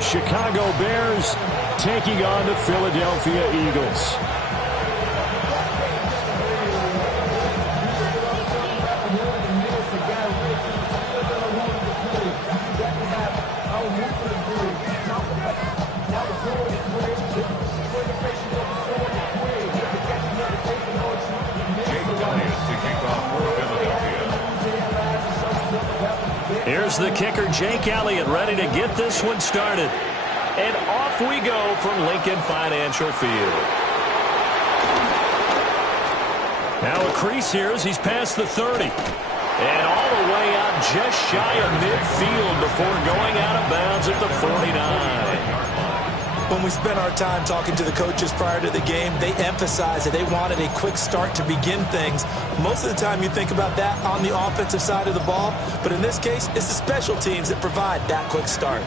the Chicago Bears taking on the Philadelphia Eagles. Here's the kicker, Jake Elliott, ready to get this one started. And off we go from Lincoln Financial Field. Now a crease here as he's past the 30. And all the way out just shy of midfield before going out of bounds at the 49. When we spent our time talking to the coaches prior to the game, they emphasized that they wanted a quick start to begin things. Most of the time you think about that on the offensive side of the ball, but in this case, it's the special teams that provide that quick start.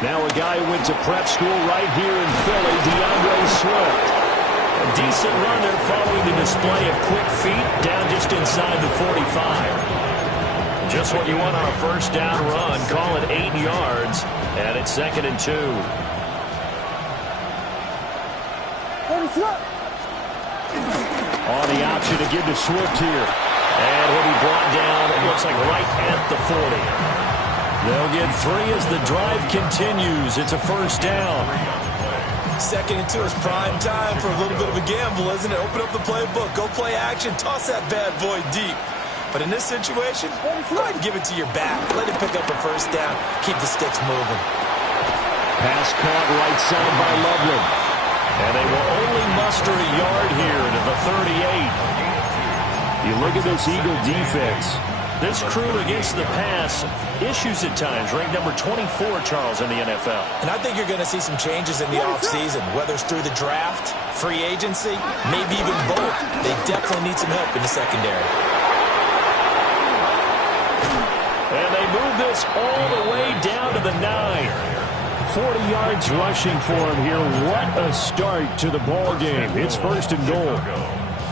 Now a guy who went to prep school right here in Philly, DeAndre Swift. A decent run there following the display of quick feet down just inside the 45. Just what you want on a first down run. Call it 8 yards, and it's 2nd and 2. On the option to give to Swift here. And he'll be brought down, it looks like right at the 40. They'll get 3 as the drive continues. It's a first down. 2nd and 2 is prime time for a little bit of a gamble, isn't it? Open up the playbook, go play action, toss that bad boy deep. But in this situation, go ahead and give it to your back. Let him pick up a first down. Keep the sticks moving. Pass caught right side by Loveland. And they will only muster a yard here to the 38. You look at this Eagle defense. This crew against the pass, issues at times, ranked number 24, Charles, in the NFL. And I think you're going to see some changes in the offseason, whether it's through the draft, free agency, maybe even both. They definitely need some help in the secondary. And they move this all the way down to the 9. 40 yards rushing for him here. What a start to the ball game. It's 1st and goal.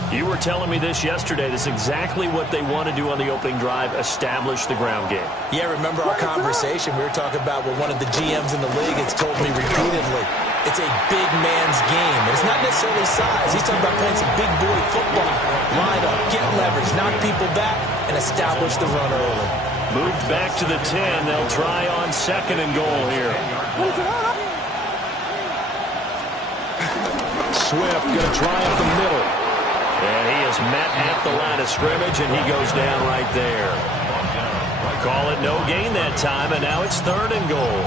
You were telling me this yesterday. This is exactly what they want to do on the opening drive, establish the ground game. Yeah, remember our conversation. We were talking about what one of the GMs in the league has told me repeatedly. It's a big man's game. And it's not necessarily size. He's talking about playing some big boy football. Line up, get leverage, knock people back, and establish the run early. Moved back to the 10. They'll try on 2nd and goal here. Swift going to try up the middle. And he is met at the line of scrimmage, and he goes down right there. Call it no gain that time, and now it's 3rd and goal.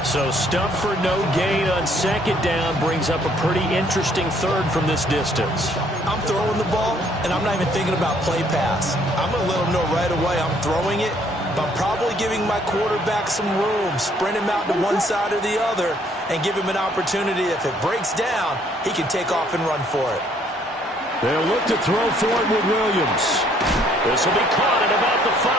So stuff for no gain on 2nd down brings up a pretty interesting 3rd from this distance. I'm throwing the ball, and I'm not even thinking about play pass. I'm going to let him know right away I'm throwing it, but I'm probably giving my quarterback some room, sprint him out to one side or the other, and give him an opportunity. If it breaks down, he can take off and run for it. They'll look to throw for it with Williams. This will be caught at about the 5.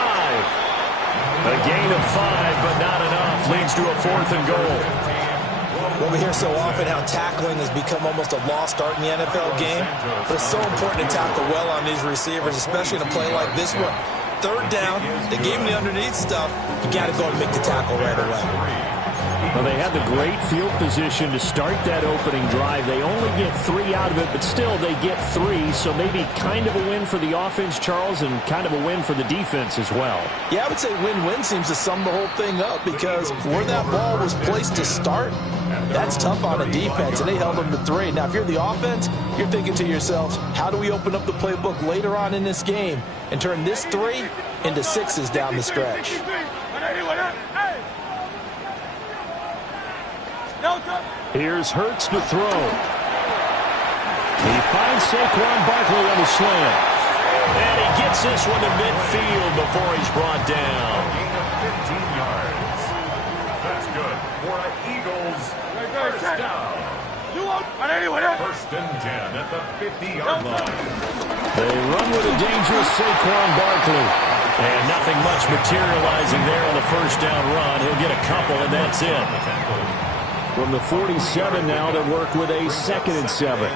A gain of 5, but not enough. Leads to a 4th and goal. Well, we hear so often how tackling has become almost a lost art in the NFL game. But it's so important to tackle well on these receivers, especially in a play like this one. 3rd down, they gave him the underneath stuff. You got to go and make the tackle right away. Well, they had the great field position to start that opening drive. They only get 3 out of it, but still they get 3. So maybe kind of a win for the offense, Charles, and kind of a win for the defense as well. Yeah, I would say win-win seems to sum the whole thing up because where that ball was placed to start, that's tough on a defense, and they held them to 3. Now, if you're the offense, you're thinking to yourselves, how do we open up the playbook later on in this game and turn this 3 into 6s down the stretch? Here's Hurts to throw. He finds Saquon Barkley on the slant. And he gets this one to midfield before he's brought down. Gain of 15 yards. That's good for an Eagles first down. 1st and 10 at the 50-yard line. They run with a dangerous Saquon Barkley. And nothing much materializing there on the first down run. He'll get a couple, and that's it. From the 47 now, they work with a 2nd and 7.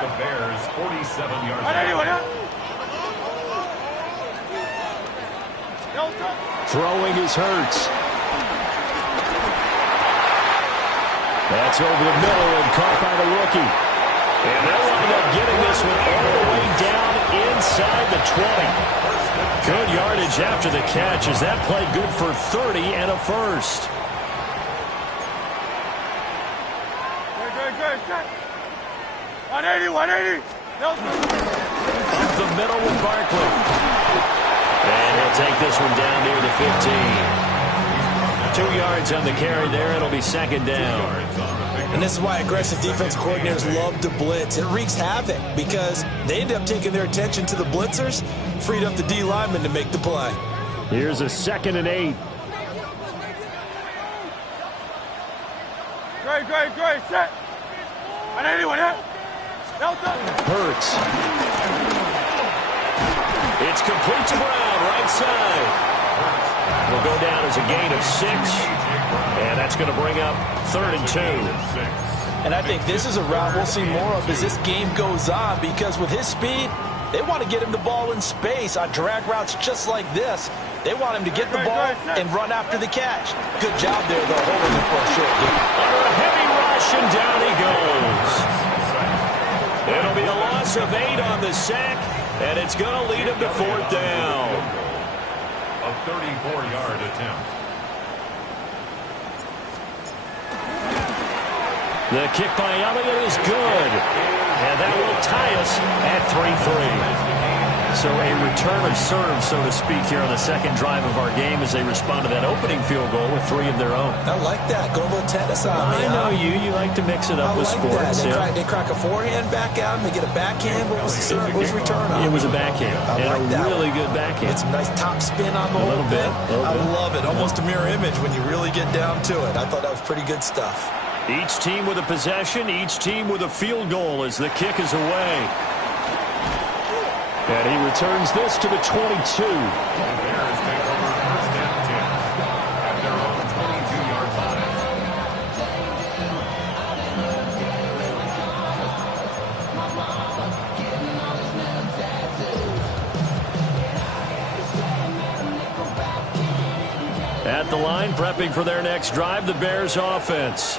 at the Bears' 47-yard line. Throwing is Hurts. That's over the middle and caught by the rookie. And they'll wind up getting this one all the way down inside the 20. Good yardage after the catch as that play good for 30 and a first. Good. 180. Up the middle with Barkley. And he'll take this one down near the 15. 2 yards on the carry there. It'll be second down. And this is why aggressive defense coordinators love to blitz. It wreaks havoc because they end up taking their attention to the blitzers, freed up the D lineman to make the play. Here's a 2nd and 8. Great. Set. 180. Hurts. It's complete to Brown, right side. Will go down as a gain of 6. And that's going to bring up 3rd and 2. And I think this is a route we'll see more of as this game goes on because with his speed, they want to get him the ball in space on drag routes just like this. They want him to get the ball and run after the catch. Good job there, though, holding him for a short game. Under a heavy rush, and down he goes. It'll be a loss of 8 on the sack, and it's going to lead him to 4th down. A 34-yard attempt. The kick by Elliott is good. And that will tie us at 3-3. So a return of serve, so to speak, here on the second drive of our game as they respond to that opening field goal with 3 of their own. I like that. Go a little tennis on me. I know you. You like to mix it up with sports. They crack a forehand back out and they get a backhand. What was the serve? What was the return on? It was a backhand. And a really good backhand. It's a nice top spin on the whole thing. I love it. Almost a mirror image when you really get down to it. I thought that was pretty good stuff. Each team with a possession, each team with a field goal as the kick is away. And he returns this to the 22. The Bears take over 1st and 10 at their own 22-yard line. At the line, prepping for their next drive, the Bears offense.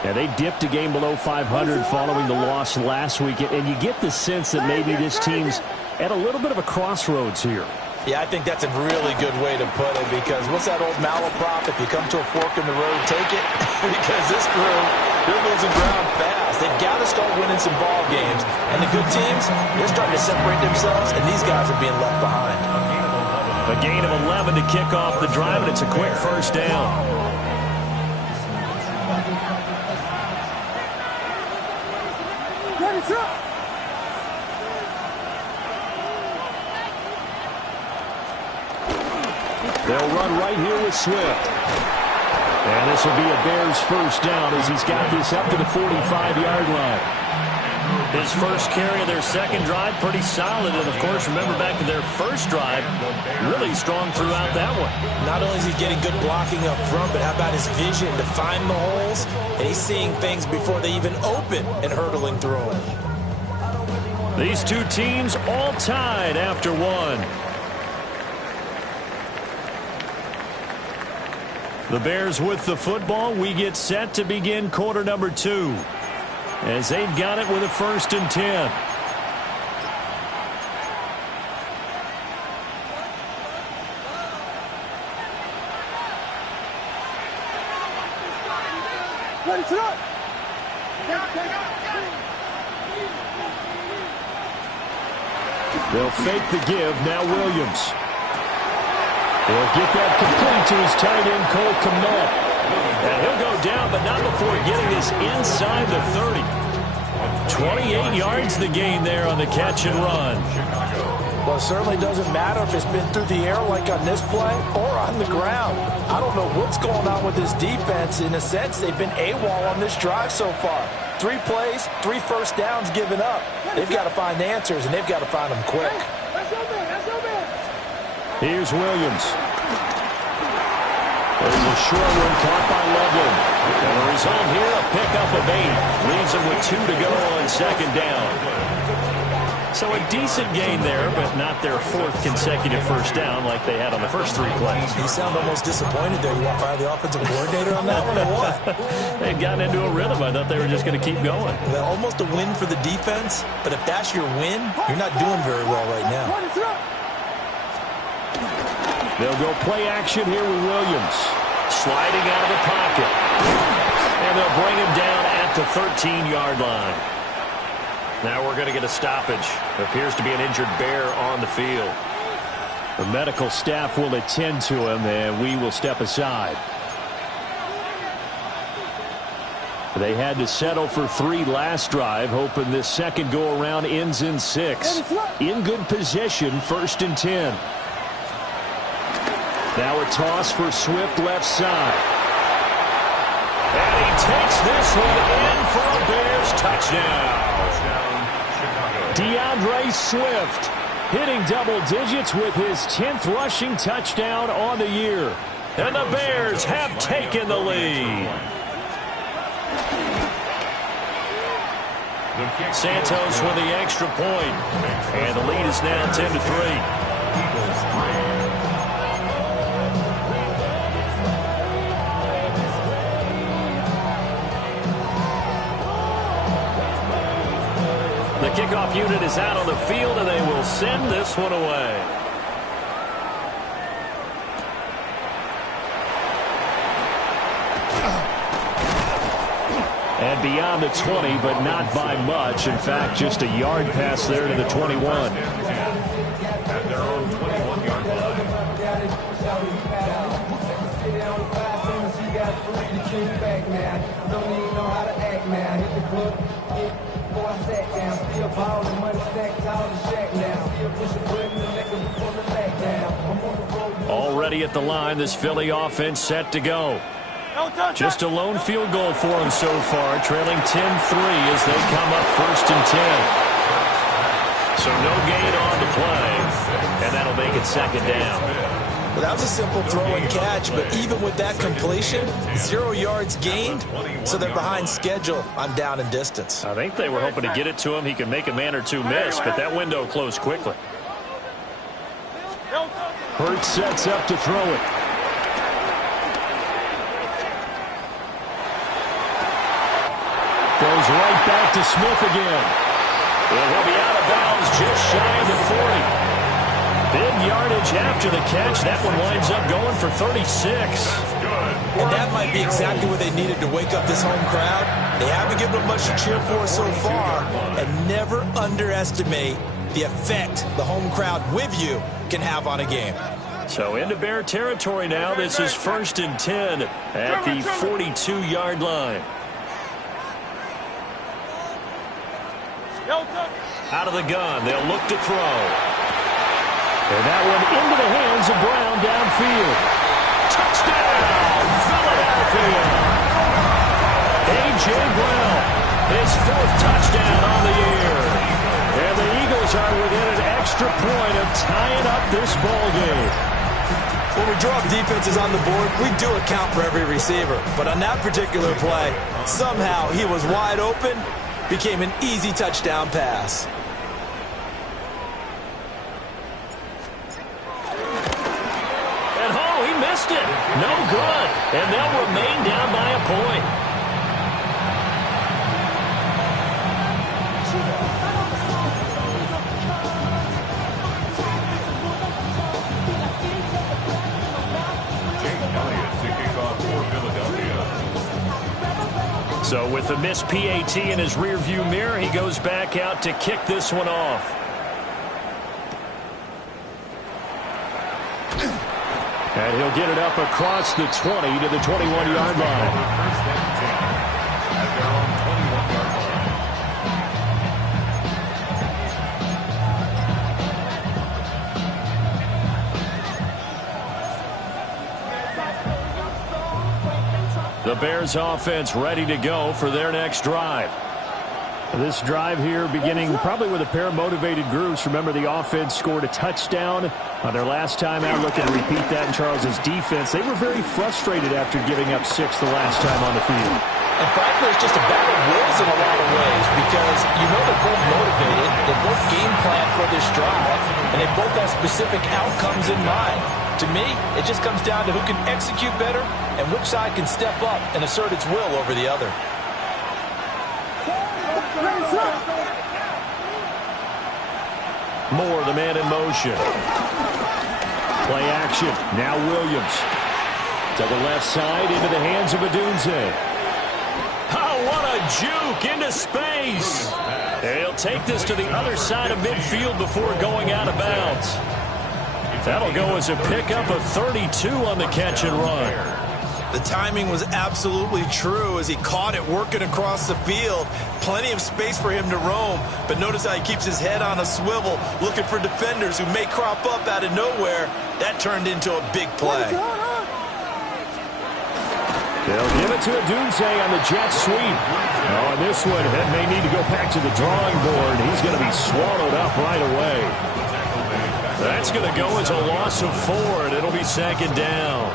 And they dipped a game below 500 following the loss last week. And you get the sense that maybe this team's at a little bit of a crossroads here. Yeah, I think that's a really good way to put it because what's that old malaprop? If you come to a fork in the road, take it. Because this crew, they're losing ground fast. They've got to start winning some ball games. And the good teams, they're starting to separate themselves, and these guys are being left behind. A gain of 11 to kick off the drive, and it's a quick first down. They'll run right here with Swift. And this will be a Bears first down as he's got this up to the 45-yard line. His first carry of their second drive, pretty solid. And, of course, remember back to their first drive, really strong throughout that one. Not only is he getting good blocking up front, but how about his vision to find the holes? And he's seeing things before they even open and hurdling through them. These two teams all tied after one. The Bears with the football. We get set to begin quarter number 2 as they've got it with a 1st and 10. They'll fake the give. Now Williams. He'll get that complete to his tight end, Cole Kmet. And he'll go down, but not before getting this inside the 30. 28 yards the gain there on the catch and run. Well, it certainly doesn't matter if it's been through the air like on this play or on the ground. I don't know what's going on with this defense. In a sense, they've been AWOL on this drive so far. 3 plays, 3 first downs given up. They've got to find answers, and they've got to find them quick. Here's Williams. There's a short one caught by Loveland. And the result here, a pickup of 8. Leaves them with 2 to go on second down. So a decent gain there, but not their 4th consecutive first down like they had on the first 3 plays. You sound almost disappointed there. You want to fire the offensive coordinator on that one or what? They'd gotten into a rhythm. I thought they were just going to keep going. Well, almost a win for the defense, but if that's your win, you're not doing very well right now. They'll go play action here with Williams. Sliding out of the pocket. And they'll bring him down at the 13-yard line. Now we're going to get a stoppage. There appears to be an injured Bear on the field. The medical staff will attend to him, and we will step aside. They had to settle for 3 last drive, hoping this second go-around ends in 6. In good position, 1st and 10. Now a toss for Swift left side. And he takes this one in for a Bears touchdown. DeAndre Swift hitting double digits with his 10th rushing touchdown on the year. And the Bears have taken the lead. Santos with the extra point. And the lead is now 10-3. The kickoff unit is out on the field, and they will send this one away. And beyond the 20, but not by much. In fact, just a yard pass there to the 21. At their own 21-yard line. Already at the line, this Philly offense set to go. Just a lone field goal for them so far, trailing 10-3 as they come up 1st and 10. So no gain on the play, and that'll make it 2nd down. Well, that was a simple throw and catch, but even with that completion, 0 yards gained, so they're behind schedule on down and distance. I think they were hoping to get it to him. He could make a man or 2 miss, but that window closed quickly. Hurts sets up to throw it. Goes right back to Smith again. And he'll be out of bounds just shy of the 40. Big yardage after the catch. That one winds up going for 36. And that might be exactly what they needed to wake up this home crowd. They haven't given them much to cheer for so far. And never underestimate the effect the home crowd with you can have on a game. So into Bear territory now. This is 1st and 10 at the 42-yard line. Out of the gun, they'll look to throw. And that one into the hands of Brown downfield. Touchdown, Philadelphia! A.J. Brown, his 4th touchdown on the year. And the Eagles are within an extra point of tying up this ball game. When we draw up defenses on the board, we do account for every receiver. But on that particular play, somehow he was wide open, became an easy touchdown pass. And he missed it. No good. And they'll remain down by a point. So with the missed PAT in his rearview mirror, he goes back out to kick this one off. And he'll get it up across the 20 to the 21-yard line. The Bears offense ready to go for their next drive. This drive here beginning probably with a pair of motivated groups. Remember, the offense scored a touchdown on their last time out. Looking to repeat that in Charles's defense. They were very frustrated after giving up 6 the last time on the field. And frankly, it's just a battle of wills in a lot of ways because you know they're both motivated, they both game plan for this drive, and they both have specific outcomes in mind. To me, it just comes down to who can execute better and which side can step up and assert its will over the other. Moore, the man in motion. Play action. Now Williams. To the left side, into the hands of Odunze. Oh, what a juke into space. He'll take this to the other side of midfield before going out of bounds. That'll go as a pickup of 32 on the catch and run. The timing was absolutely true as he caught it working across the field. Plenty of space for him to roam, but notice how he keeps his head on a swivel, looking for defenders who may crop up out of nowhere. That turned into a big play. They'll give it to Odunze on the jet sweep. Oh, and this one may need to go back to the drawing board. He's going to be swallowed up right away. That's going to go as a loss of 4, and it'll be second down.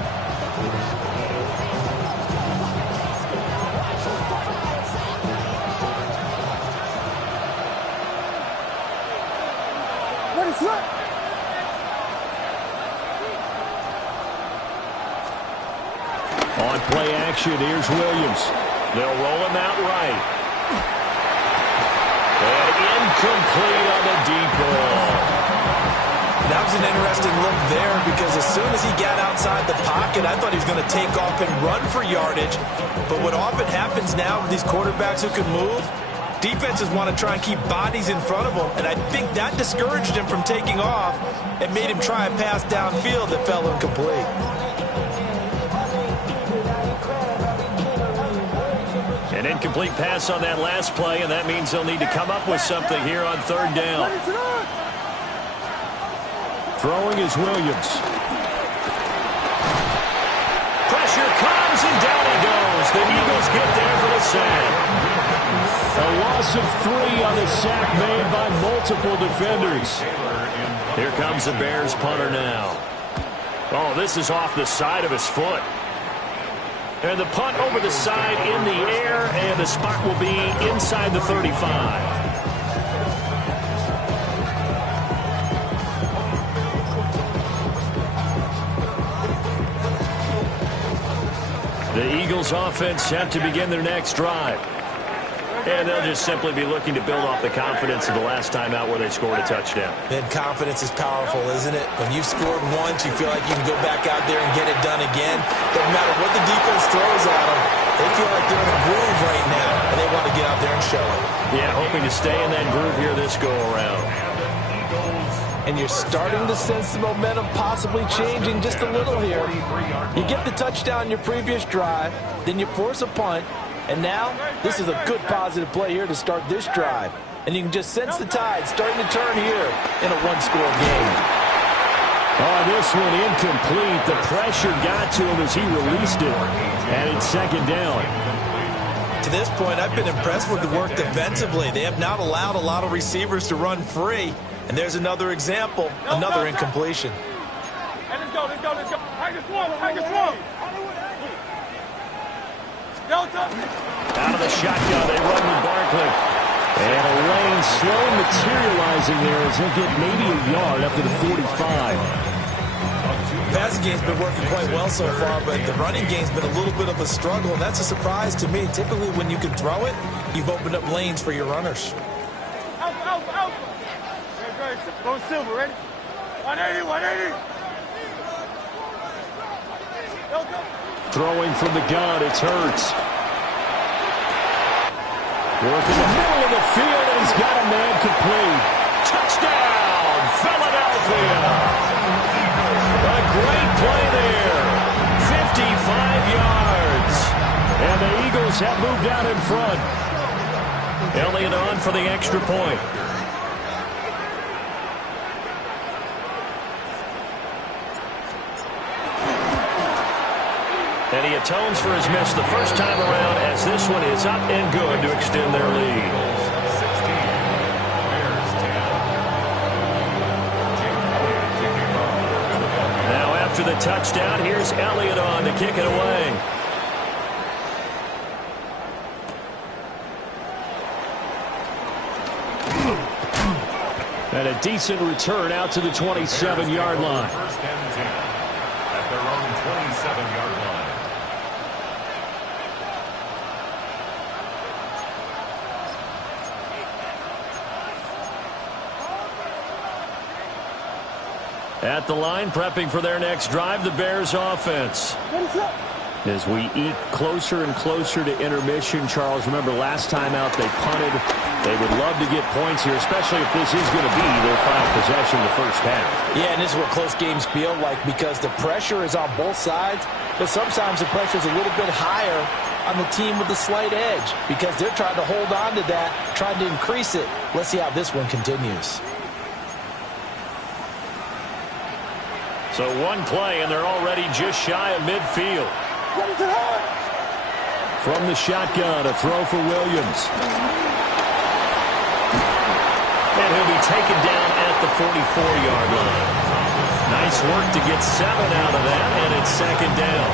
On play action, here's Williams. They'll roll him out right. And incomplete on the deep ball. That was an interesting look there because as soon as he got outside the pocket, I thought he was going to take off and run for yardage. But what often happens now with these quarterbacks who can move, defenses want to try and keep bodies in front of them, and I think that discouraged him from taking off and made him try a pass downfield that fell incomplete. An incomplete pass on that last play, and that means they'll need to come up with something here on third down. Throwing is Williams. Pressure comes, and down he goes. The Eagles get there for the sack. A loss of 3 on the sack made by multiple defenders. Here comes the Bears punter now. Oh, this is off the side of his foot. And the punt over the side in the air, and the spot will be inside the 35. The Eagles offense set to begin their next drive. And they'll just simply be looking to build off the confidence of the last time out where they scored a touchdown. And confidence is powerful, isn't it? When you've scored once, you feel like you can go back out there and get it done again. Doesn't matter what the defense throws at them. They feel like they're in a groove right now, and they want to get out there and show it. Yeah, hoping to stay in that groove here this go-around. And you're starting to sense the momentum possibly changing just a little here. You get the touchdown in your previous drive, then you force a punt, and now this is a good positive play here to start this drive. And you can just sense the tide starting to turn here in a one-score game. Oh, this one incomplete. The pressure got to him as he released it, and it's second down. To this point, I've been impressed with the work defensively. They have not allowed a lot of receivers to run free. And there's another example, another incompletion. Hey, let's go, let's go, let's go. Take it slow, take it slow. Out of the shotgun, they run with Barkley. And a lane slow materializing there as he'll get maybe a yard up to the 45. Passing game's been working quite well so far, but the running game's been a little bit of a struggle, and that's a surprise to me. Typically, when you can throw it, you've opened up lanes for your runners. Out. Go Silver, ready? 180, 180. Throwing from the gun, it's Hurts. Working the middle of the field, and he's got a man complete. Touchdown, Philadelphia. A great play there. 55 yards. And the Eagles have moved out in front. Elliott on for the extra point. And he atones for his miss the first time around as this one is up and good to extend their lead. a touchdown. Here's Elliott on to kick it away. And a decent return out to the 27-yard line. First and 10 at their own 27-yard line. At the line, prepping for their next drive, the Bears offense. As we eke closer and closer to intermission, Charles, remember last time out they punted. They would love to get points here, especially if this is going to be their final possession in the first half. Yeah, and this is what close games feel like because the pressure is on both sides, but sometimes the pressure is a little bit higher on the team with the slight edge because they're trying to hold on to that, trying to increase it. Let's see how this one continues. So one play, and they're already just shy of midfield. From the shotgun, a throw for Williams. And he'll be taken down at the 44-yard line. Nice work to get 7 out of that, and it's second down.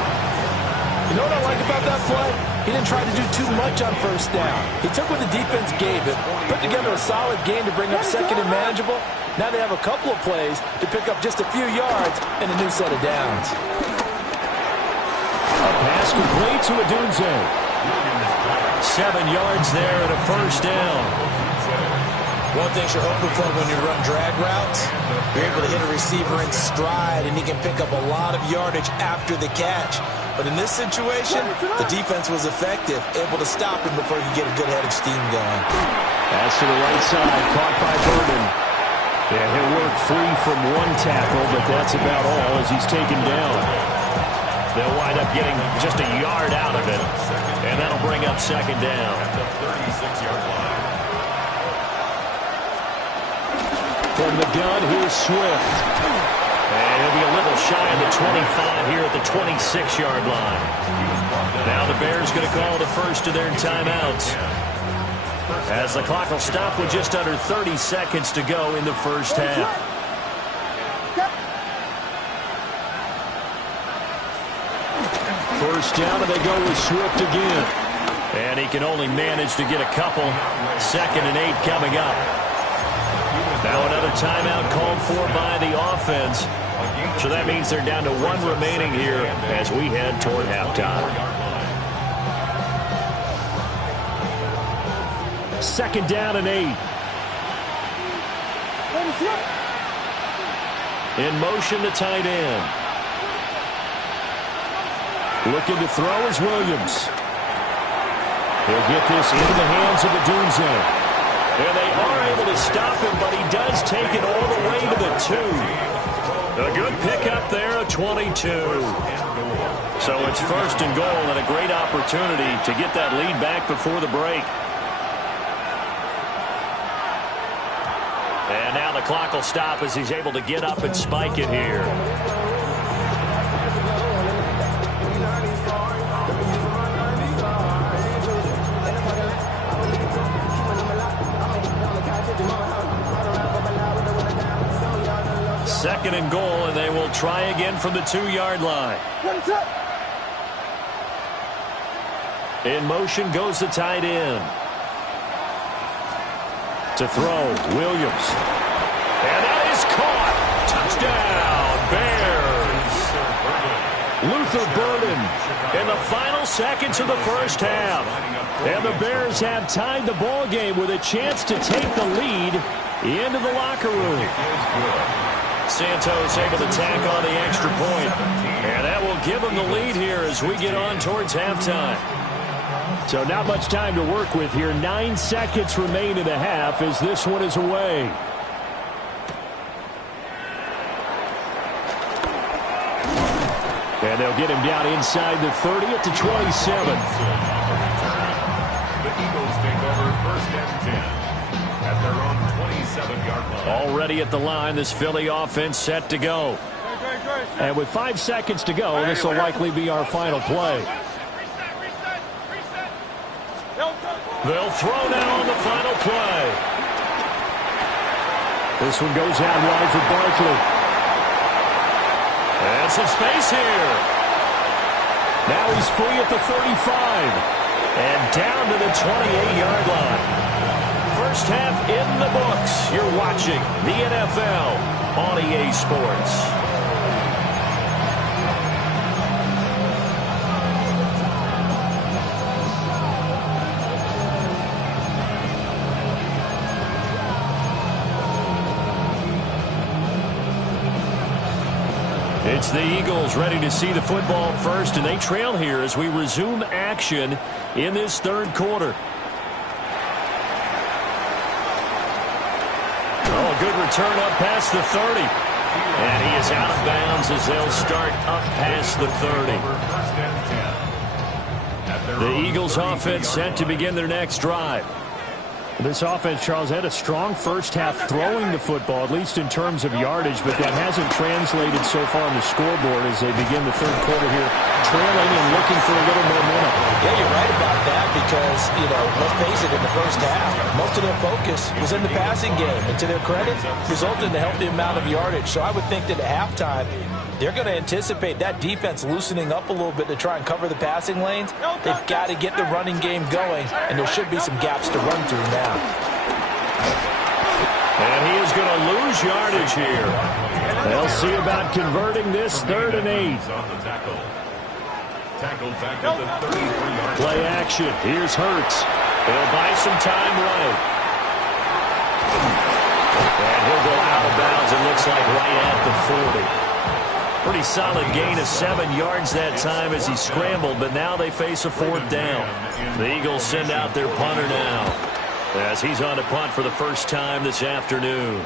You know what I like about that play? He didn't try to do too much on first down. He took what the defense gave him, put together a solid game to bring up second and manageable. Now they have a couple of plays to pick up just a few yards and a new set of downs. A pass complete to Adunze. 7 yards there and a first down. One thing you're hoping for when you run drag routes, you're able to hit a receiver in stride and he can pick up a lot of yardage after the catch. But in this situation, the defense was effective, able to stop him before he could get a good head of steam going. Pass to the right side, caught by Burden. Yeah, he'll work free from one tackle, but that's about all as he's taken down. They'll wind up getting just a yard out of it, and that'll bring up second down. At the 36-yard line. From the gun, here's Swift. And he'll be a little shy of the 25 here at the 26-yard line. Now the Bears going to call the first of their timeouts, as the clock will stop with just under 30 seconds to go in the first half. First down, and they go with Swift again. And he can only manage to get a couple. 2nd and 8 coming up. Now another timeout called for by the offense. So that means they're down to 1 remaining here as we head toward halftime. 2nd down and 8. In motion, the tight end. Looking to throw is Williams. He'll get this into the hands of Adunze. And they are able to stop him, but he does take it all the way to the 2. A good pickup there, a 22. So it's 1st and goal and a great opportunity to get that lead back before the break. And now the clock will stop as he's able to get up and spike it here. Second and goal, and they will try again from the 2-yard line. In motion goes the tight end. To throw, Williams. And that is caught. Touchdown, Bears. Luther Burden in the final seconds of the first half. And the Bears have tied the ball game with a chance to take the lead into the locker room. Santos able to tack on the extra point. And that will give them the lead here as we get on towards halftime. So not much time to work with here. 9 seconds remain in the half as this one is away. And they'll get him down inside the 30 at the 27. The Eagles take over 1st and 10 at their own 27-yard line. Already at the line, this Philly offense set to go. And with 5 seconds to go, this will likely be our final play. They'll throw now on the final play. This one goes out wide for Barkley. And some space here. Now he's free at the 35. And down to the 28-yard line. First half in the books. You're watching the NFL on EA Sports. It's the Eagles ready to see the football first, and they trail here as we resume action in this third quarter. Oh, good return up past the 30. And he is out of bounds as they'll start up past the 30. The Eagles offense set to begin their next drive. This offense, Charles, had a strong first half throwing the football, at least in terms of yardage, but that hasn't translated so far on the scoreboard as they begin the third quarter here, trailing and looking for a little momentum. Yeah, you're right about that because, let's face it, in the first half, most of their focus was in the passing game, and to their credit, resulted in a healthy amount of yardage. So I would think that at halftime, they're going to anticipate that defense loosening up a little bit to try and cover the passing lanes. They've got to get the running game going, and there should be some gaps to run through now. And he is going to lose yardage here. They'll see about converting this 3rd and 8. Play action. Here's Hurts. He'll buy some time right. And he'll go out of bounds, it looks like right at the 40. Pretty solid gain of 7 yards that time as he scrambled, but now they face a 4th down. The Eagles send out their punter now as he's on to punt for the first time this afternoon.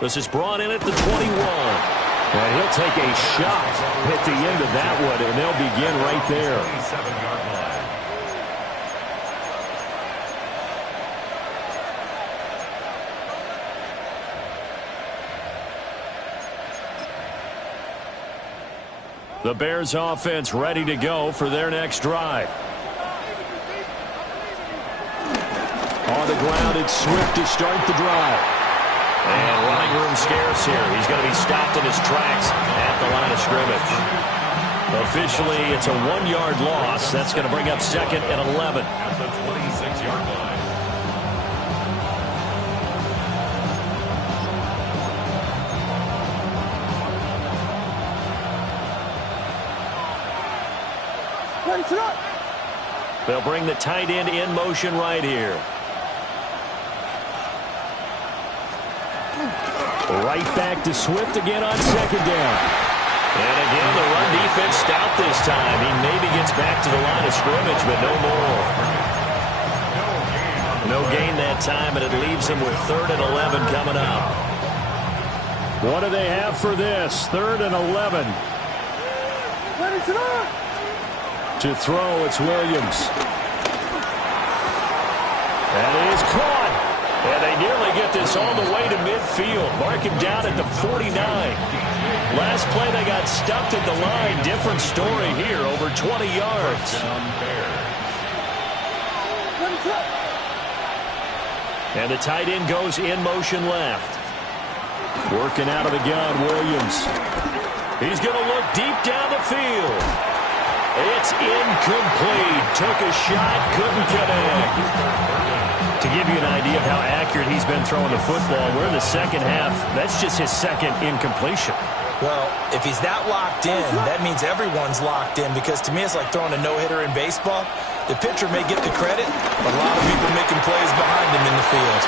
This is brought in at the 21. And he'll take a shot at the end of that one, and they'll begin right there. The Bears offense ready to go for their next drive. On the ground, it's Swift to start the drive. And running room scarce here. He's going to be stopped in his tracks at the line of scrimmage. Officially, it's a 1-yard loss. That's going to bring up 2nd and 11. At the 26-yard line. They'll bring the tight end in motion right here. Right back to Swift again on 2nd down. And again, the run defense stout this time. He maybe gets back to the line of scrimmage, but no more. No gain that time, and it leaves him with 3rd and 11 coming up. What do they have for this? 3rd and 11. To throw, it's Williams. And it is caught. And they nearly get this all the way to midfield. Mark him down at the 49. Last play, they got stuffed at the line. Different story here, over 20 yards. And the tight end goes in motion left. Working out of the gun, Williams. He's going to look deep down the field. It's incomplete. Took a shot, couldn't connect. To give you an idea of how accurate he's been throwing the football, we're in the second half. That's just his 2nd incompletion. Well, if he's that locked in, that means everyone's locked in, because to me it's like throwing a no-hitter in baseball. The pitcher may get the credit, but a lot of people making plays behind him in the field.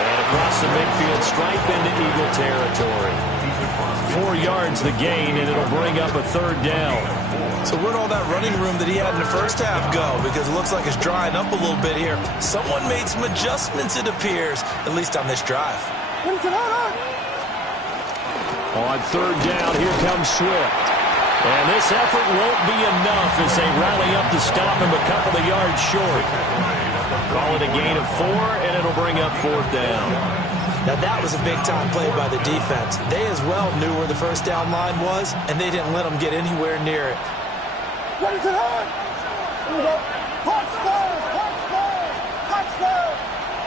And across the midfield, stripe into Eagle territory. 4 yards the gain, and it'll bring up a 3rd down. So where'd all that running room that he had in the first half go? Because it looks like it's drying up a little bit here. Someone made some adjustments, it appears, at least on this drive. On 3rd down, here comes Swift. And this effort won't be enough as they rally up to stop him a couple of yards short. Call it a gain of 4, and it'll bring up 4th down. Now that was a big-time play by the defense. They as well knew where the first down line was, and they didn't let them get anywhere near it. What is it on? Here we go. Touchdown! Touchdown! Touchdown!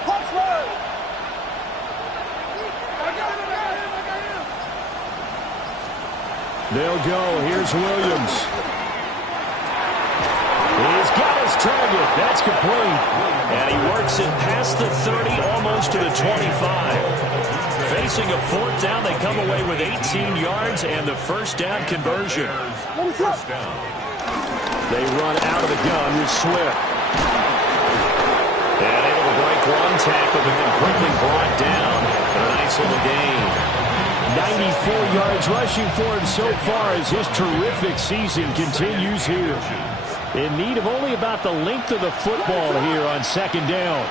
Touchdown! I got him! They'll go. Here's Williams. He's got his target. That's complete. And he works it past the 30, almost to the 25. Facing a fourth down, they come away with 18 yards and the first down conversion. They run out of the gun with Swift. And able to break one tackle, but then quickly brought down for a nice little gain. 94 yards rushing for him so far as his terrific season continues here. In need of only about the length of the football here on second down.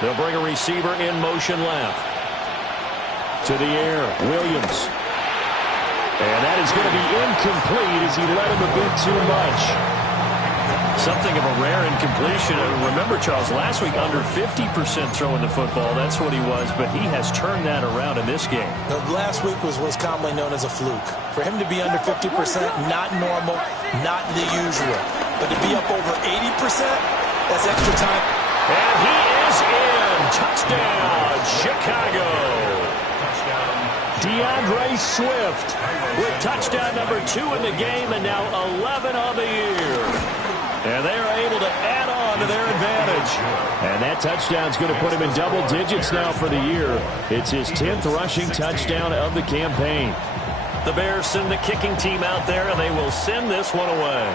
They'll bring a receiver in motion left. To the air, Williams. And that is going to be incomplete as he let him a bit too much. Something of a rare incompletion. Remember, Charles, last week under 50% throwing the football. That's what he was, but he has turned that around in this game. Last week was what's commonly known as a fluke. For him to be under 50%, not normal, not the usual. But to be up over 80%, that's extra time. And he is in. Touchdown, Chicago. DeAndre Swift with touchdown number 2 in the game and now 11 on the year. And they are able to add on to their advantage. And that touchdown's going to put him in double digits now for the year. It's his 10th rushing touchdown of the campaign. The Bears send the kicking team out there, and they will send this one away.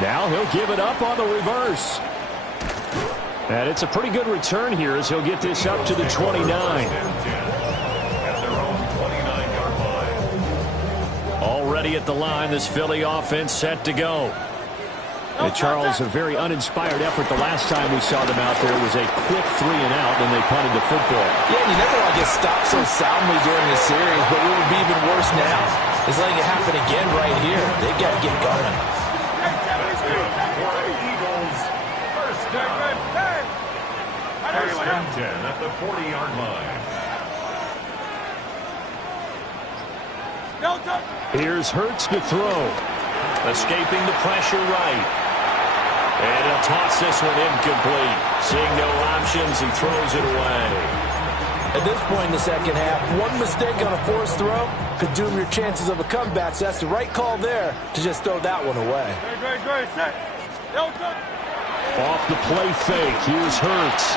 Now he'll give it up on the reverse. And it's a pretty good return here as he'll get this up to the 29. Already at the line, this Philly offense set to go. And Charles, a very uninspired effort the last time we saw them out there was a quick 3 and out, and they punted the football. Yeah, you never want to get stopped so soundly during the series, but what would be even worse now is letting it happen again right here. They've got to get going. First and 10 at the 40-yard line. Here's Hurts to throw. Escaping the pressure right. And he'll toss this one incomplete. Seeing no options, he throws it away. At this point in the second half, one mistake on a forced throw could doom your chances of a comeback. So that's the right call there to just throw that one away. Off the play fake. Here's Hurts.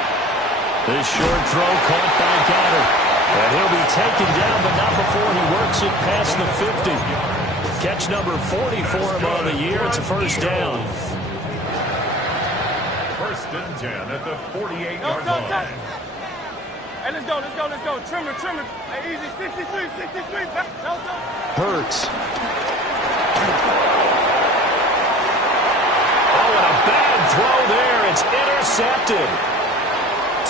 This short throw caught by Goddard. And he'll be taken down, but not before he works it past the 50. Catch number 40 for him on the year. It's a first down. First and 10 at the 48-yard line. Hey, let's go. Trim it. Hey, easy. 63. Hurts. Oh, and a bad throw there. It's intercepted.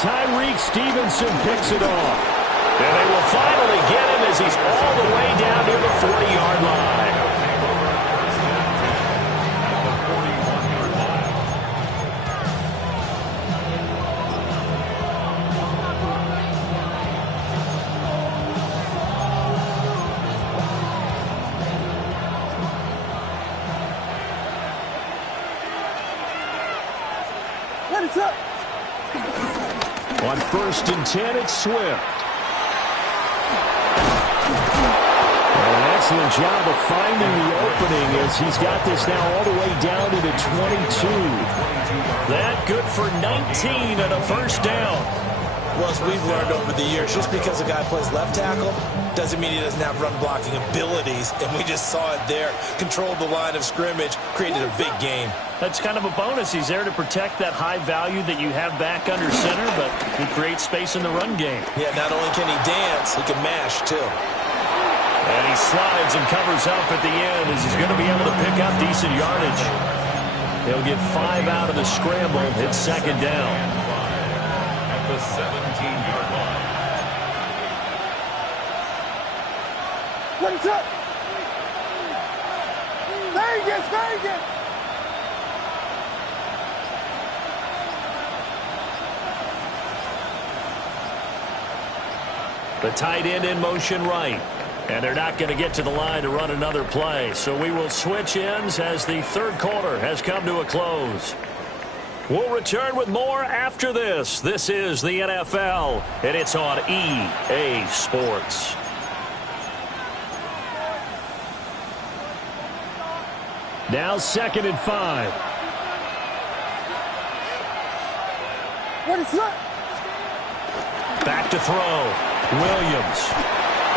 Tyreek Stevenson picks it off. And they will finally get him as he's all the way down near the 40-yard line. Let it up. On first and 10, it's Swift. An excellent job of finding the opening as he's got this now all the way down to the 22. That good for 19 and a first down. Well, as we've learned over the years, just because a guy plays left tackle doesn't mean he doesn't have run blocking abilities. And we just saw it there. Controlled the line of scrimmage, created a big game. That's kind of a bonus. He's there to protect that high value that you have back under center, but he creates space in the run game. Yeah, not only can he dance, he can mash, too. And he slides and covers up at the end as he's going to be able to pick up decent yardage. He'll get 5 out of the scramble. It's second down. At the 17-yard line. Let it up. Vegas. The tight end in motion right. And they're not going to get to the line to run another play. So we will switch ends as the third quarter has come to a close. We'll return with more after this. This is the NFL, and it's on EA Sports. Now 2nd and 5. What is that? Back to throw. Williams.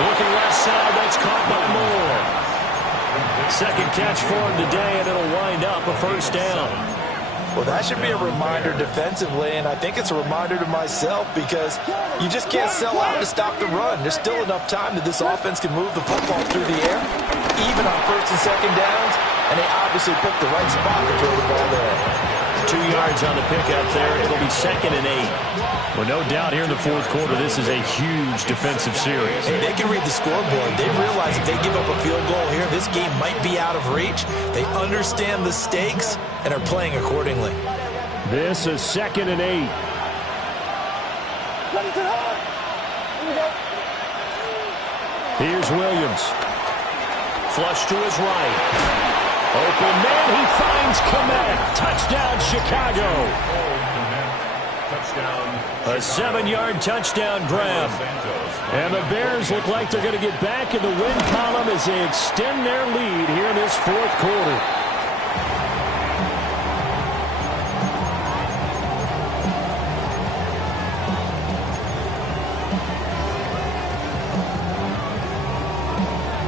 Looking left side. That's caught by Moore. Second catch for him today, and it'll wind up a first down. Well, that should be a reminder defensively, and I think it's a reminder to myself because you just can't sell out to stop the run. There's still enough time that this offense can move the football through the air, even on 1st and 2nd downs, and they obviously picked the right spot to throw the ball there. 2 yards on the pickup there. It'll be 2nd and 8. Well, no doubt here in the 4th quarter, this is a huge defensive series. Hey, they can read the scoreboard. They realize if they give up a field goal here, this game might be out of reach. They understand the stakes and are playing accordingly. This is 2nd and 8. Here's Williams. Flush to his right. Open man, he finds Komet. Touchdown, Chicago. A 7-yard touchdown grab. And the Bears look like they're going to get back in the win column as they extend their lead here in this 4th quarter.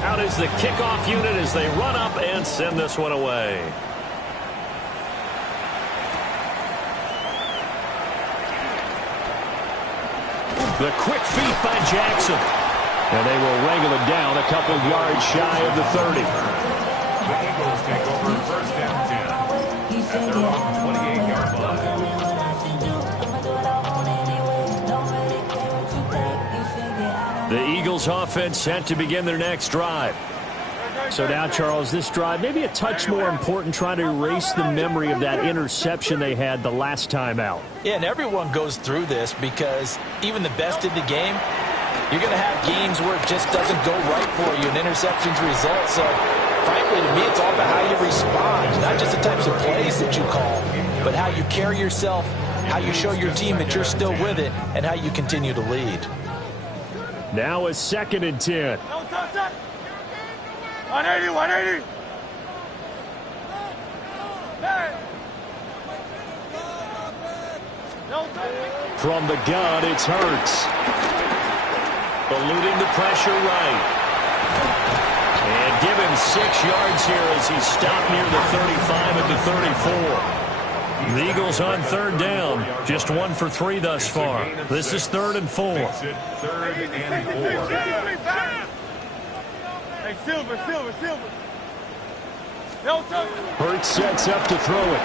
Out is the kickoff unit as they run up and send this one away. The quick feet by Jackson. And they will wrangle it down a couple yards shy of the 30. The Eagles take over 1st and 10 at their own 28-yard line. The Eagles offense set to begin their next drive. So now, Charles, this drive maybe a touch more important, trying to erase the memory of that interception they had the last time out. Yeah, and everyone goes through this because even the best in the game, you're going to have games where it just doesn't go right for you, and interceptions result. So, frankly, to me, it's all about how you respond, not just the types of plays that you call, but how you carry yourself, how you show your team that you're still with it, and how you continue to lead. Now a 2nd and 10. 180, 180. From the gun, it's Hurts. Eluding the pressure right. And give him 6 yards here as he's stopped near the 35 at the 34. The Eagles on 3rd down. Just 1 for 3 thus far. This is 3rd and 4. 3rd and 4. Hey, Silver. Hurts sets up to throw it.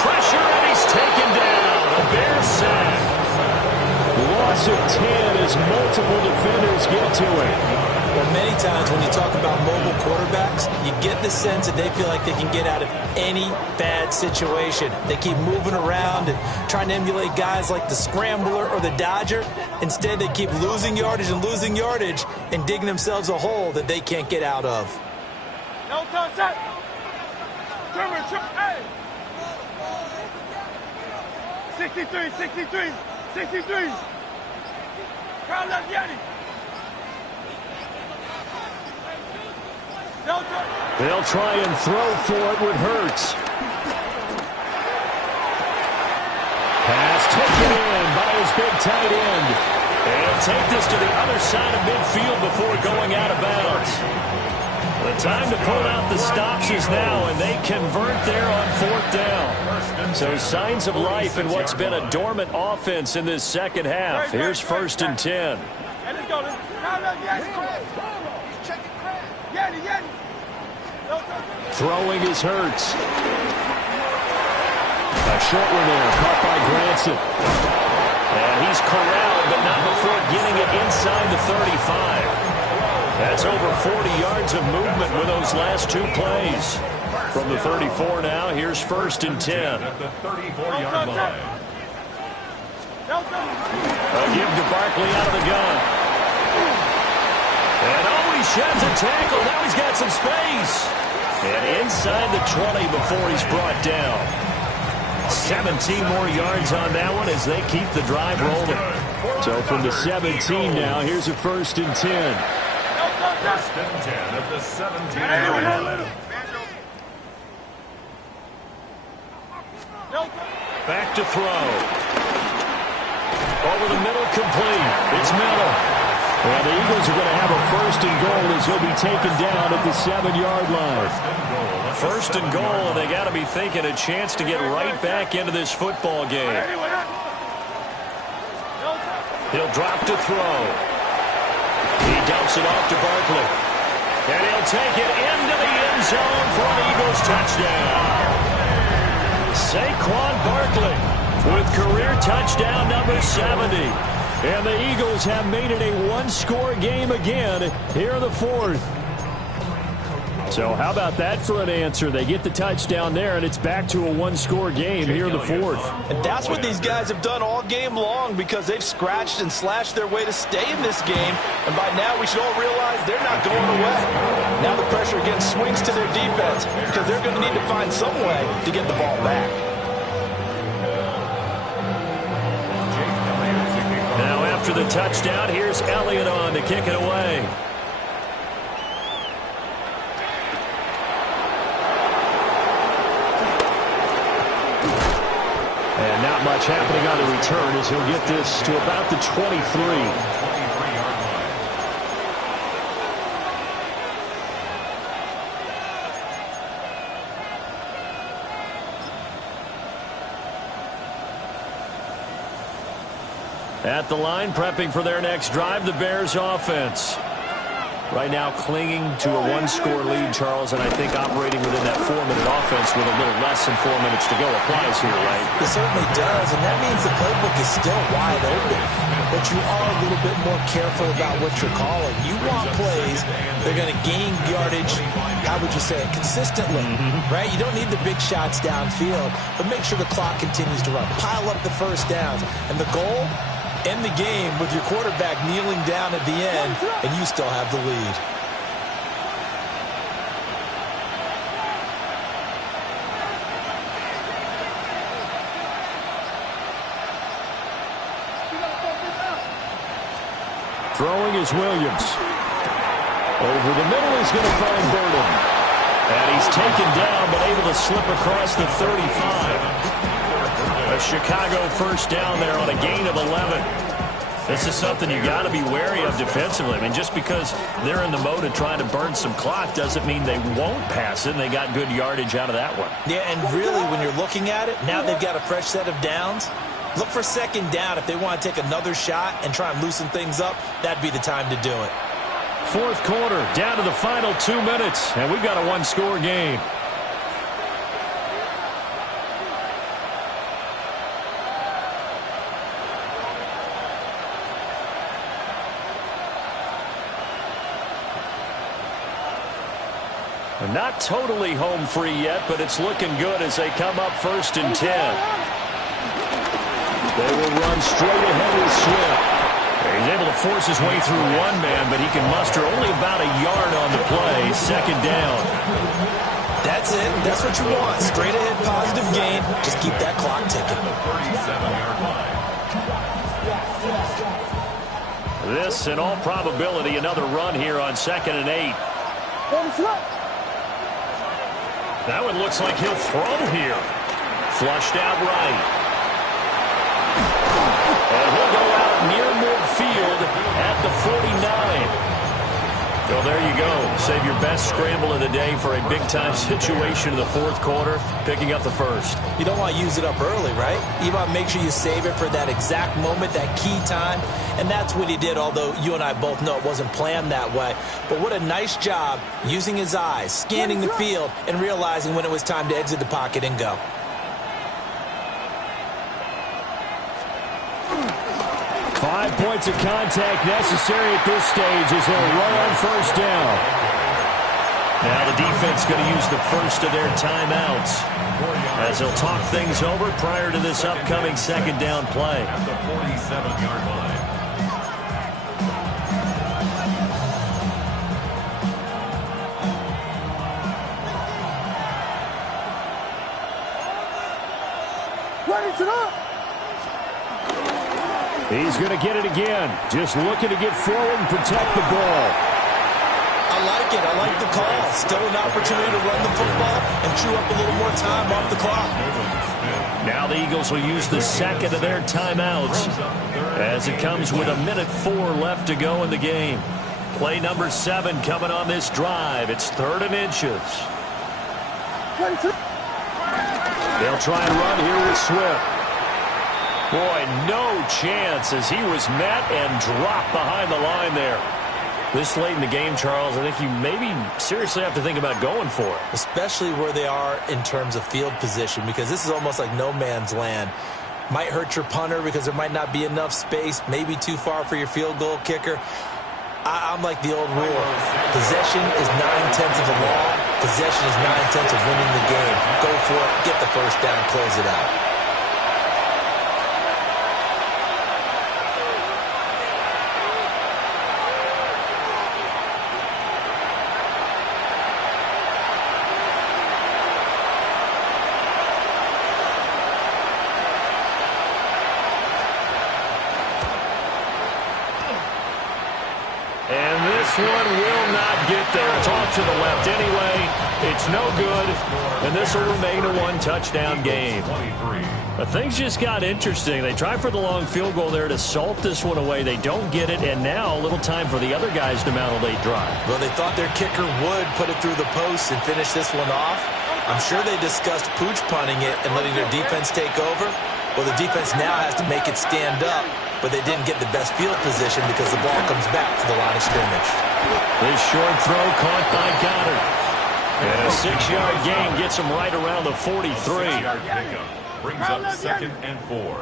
Pressure, and he's taken down. A Bears sack. Loss of 10 as multiple defenders get to it. Well, many times when you talk about mobile quarterbacks, you get the sense that they feel like they can get out of any bad situation. They keep moving around and trying to emulate guys like the Scrambler or the Dodger. Instead, they keep losing yardage and digging themselves a hole that they can't get out of. No touch that. Hey. 63. Crown left Yeti. No touch. They'll try and throw for it with Hurts. Pass taken in by his big tight end. And take this to the other side of midfield before going out of bounds. The time to pull out the stops is now, and they convert there on 4th down. So signs of life in what's been a dormant offense in this second half. Here's 1st and 10. Let's go. Yeti. Throwing is Hurts. A short one there, caught by Granson. And he's corralled, but not before getting it inside the 35. That's over 40 yards of movement with those last 2 plays. From the 34 now, here's 1st and 10. At the 34-yard line. A give to Barkley out of the gun. And he sheds a tackle. Now he's got some space. And inside the 20 before he's brought down. 17 more yards on that one as they keep the drive rolling. So from the 17 now, here's a 1st and 10. 1st and 10 at the 17-yard line. Back to throw. Over the middle, complete. It's Miller. And the Eagles are going to have a 1st and goal as he'll be taken down at the 7-yard line. 1st and goal, and they got to be thinking a chance to get right back into this football game. He'll drop to throw. He dumps it off to Barkley. And he'll take it into the end zone for an Eagles touchdown. Saquon Barkley with career touchdown number 70. And the Eagles have made it a one-score game again here in the 4th. So how about that for an answer? They get the touchdown there, and it's back to a one-score game here in the 4th. And that's what these guys have done all game long because they've scratched and slashed their way to stay in this game. And by now we should all realize they're not going away. Now the pressure again swings to their defense because they're going to need to find some way to get the ball back. Now after the touchdown, here's Elliott on to kick it away. And not much happening on the return as he'll get this to about the 23. At the line, prepping for their next drive, the Bears offense. Right now clinging to a one-score lead, Charles, and I think operating within that 4-minute offense with a little less than 4 minutes to go applies here, right? It certainly does, and that means the playbook is still wide open. But you are a little bit more careful about what you're calling. You want plays that are going to gain yardage, how would you say it, consistently, right? You don't need the big shots downfield, but make sure the clock continues to run. Pile up the first downs. And the goal? End the game with your quarterback kneeling down at the end, and you still have the lead. Throwing is Williams. Over the middle, he's going to find Burden. And he's taken down, but able to slip across the 35. A Chicago 1st down there on a gain of 11. This is something you got to be wary of defensively. I mean, just because they're in the mode of trying to burn some clock doesn't mean they won't pass it, and they got good yardage out of that one. Yeah, and really, when you're looking at it, now they've got a fresh set of downs. Look for 2nd down. If they want to take another shot and try and loosen things up, that'd be the time to do it. 4th quarter, down to the final 2 minutes, and we've got a one-score game. Not totally home free yet, but it's looking good as they come up 1st and 10. They will run straight ahead with Swift. He's able to force his way through one man, but he can muster only about a yard on the play. 2nd down. That's it. That's what you want. Straight ahead positive gain. Just keep that clock ticking. This, in all probability, another run here on 2nd and 8. That one looks like he'll throw here. Flushed out right. And he'll go out near midfield at the 49. So there you go. Save your best scramble of the day for a big-time situation in the 4th quarter, picking up the 1st. You don't want to use it up early, right? You want to make sure you save it for that exact moment, that key time. And that's what he did, although you and I both know it wasn't planned that way. But what a nice job using his eyes, scanning the field, and realizing when it was time to exit the pocket and go. Five points of contact necessary at this stage as they'll run on 1st down. Now the defense going to use the first of their timeouts as they'll talk things over prior to this upcoming 2nd down play. At the 47-yard line. He's going to get it again. Just looking to get forward and protect the ball. I like it. I like the call. Still an opportunity to run the football and chew up a little more time off the clock. Now the Eagles will use the second of their timeouts as it comes with 1:04 left to go in the game. Play number 7 coming on this drive. It's 3rd and inches. They'll try and run here with Swift. Boy, no chance as he was met and dropped behind the line there. This late in the game, Charles, I think you maybe seriously have to think about going for it. Especially where they are in terms of field position, because this is almost like no man's land. Might hurt your punter because there might not be enough space, maybe too far for your field goal kicker. I'm like the old rule. Possession is 9/10 of the law. Possession is 9/10 of winning the game. Go for it, get the first down, close it out. One will not get there. It's off to the left anyway. It's no good, and this will remain a 1-touchdown game. But things just got interesting. They tried for the long field goal there to salt this one away. They don't get it, and now a little time for the other guys to mount a late drive. Well, they thought their kicker would put it through the post and finish this one off. I'm sure they discussed pooch punting it and letting their defense take over. Well, the defense now has to make it stand up, but they didn't get the best field position because the ball comes back to the line of scrimmage. This short throw caught by Goddard. And a 6-yard gain gets him right around the 43. Brings up 2nd and 4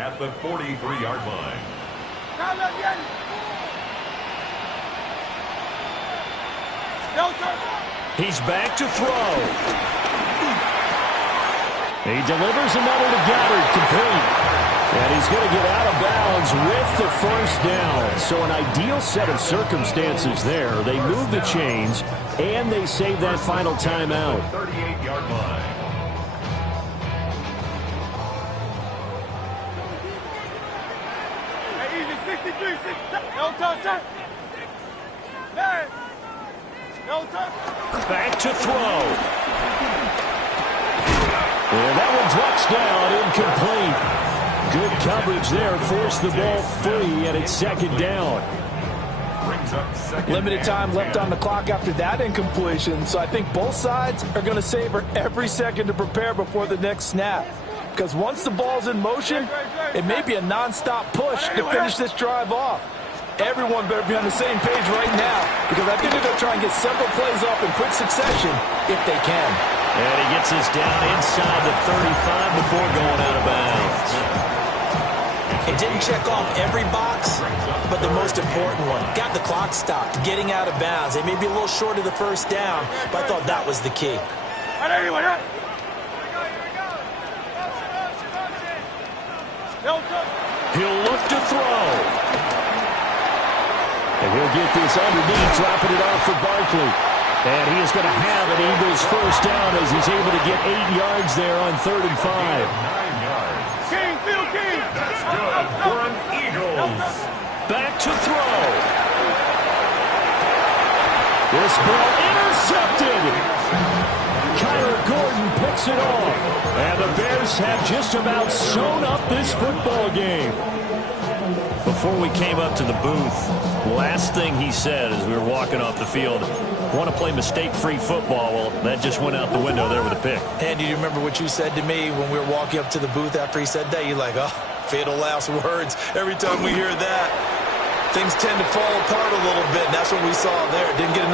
at the 43-yard line. He's back to throw. He delivers another to Goddard, complete. And he's going to get out of bounds with the first down. So an ideal set of circumstances there. They move the chains, and they save that final timeout. 38-yard line. Back to throw. And that one drops down, incomplete. Good coverage there, forced the ball free, and it's 2nd down. Limited time left on the clock after that incompletion, so I think both sides are going to savor every second to prepare before the next snap. Because once the ball's in motion, it may be a non-stop push to finish this drive off. Everyone better be on the same page right now, because I think they're going to try and get several plays off in quick succession if they can. And he gets us down inside the 35 before going out of bounds. It didn't check off every box, but the most important one. Got the clock stopped, getting out of bounds. They may be a little short of the first down, but I thought that was the key. He'll look to throw. And he'll get this underneath, dropping it off for Barkley. And he is going to have an Eagles first down as he's able to get 8 yards there on 3rd and 5. 9 yards. That's good for an Eagles. Back to throw. This ball intercepted. Kyler Gordon picks it off. And the Bears have just about sewn up this football game. Before we came up to the booth, last thing he said as we were walking off the field, want to play mistake-free football. Well, that just went out the window there with a pick. Andy, do you remember what you said to me when we were walking up to the booth after he said that? You're like, oh, fatal last words. Every time we hear that, things tend to fall apart a little bit, and that's what we saw there. Didn't get